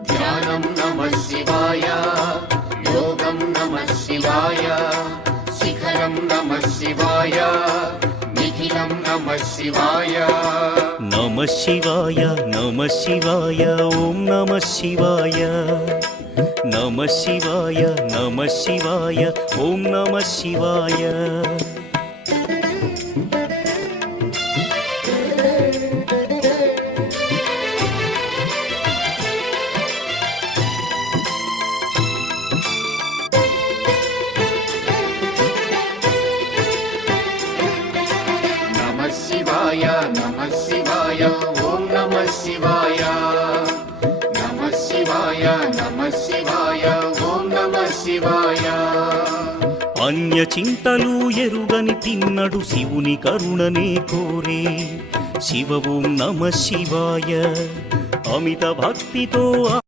ధ్యానం నమః శివాయ, యోగం నమః శివాయ, శిఖరం నమః శివాయ, నిఖిలం నమః శివాయ. నమః శివాయ నమః శివాయ ఓం నమః శివాయ. నమః శివాయ నమః శివాయ ఓం నమః శివాయ. నమః శివాయ నమః శివాయ ఓం నమః శివాయ. నమః శివాయ నమః శివాయ ఓం నమః శివాయ. అన్య చింతలు ఎరుగని తిన్నడు శివుని కరుణనే కోరే. శివ ఓం నమః శివాయ. అమిత భక్తితో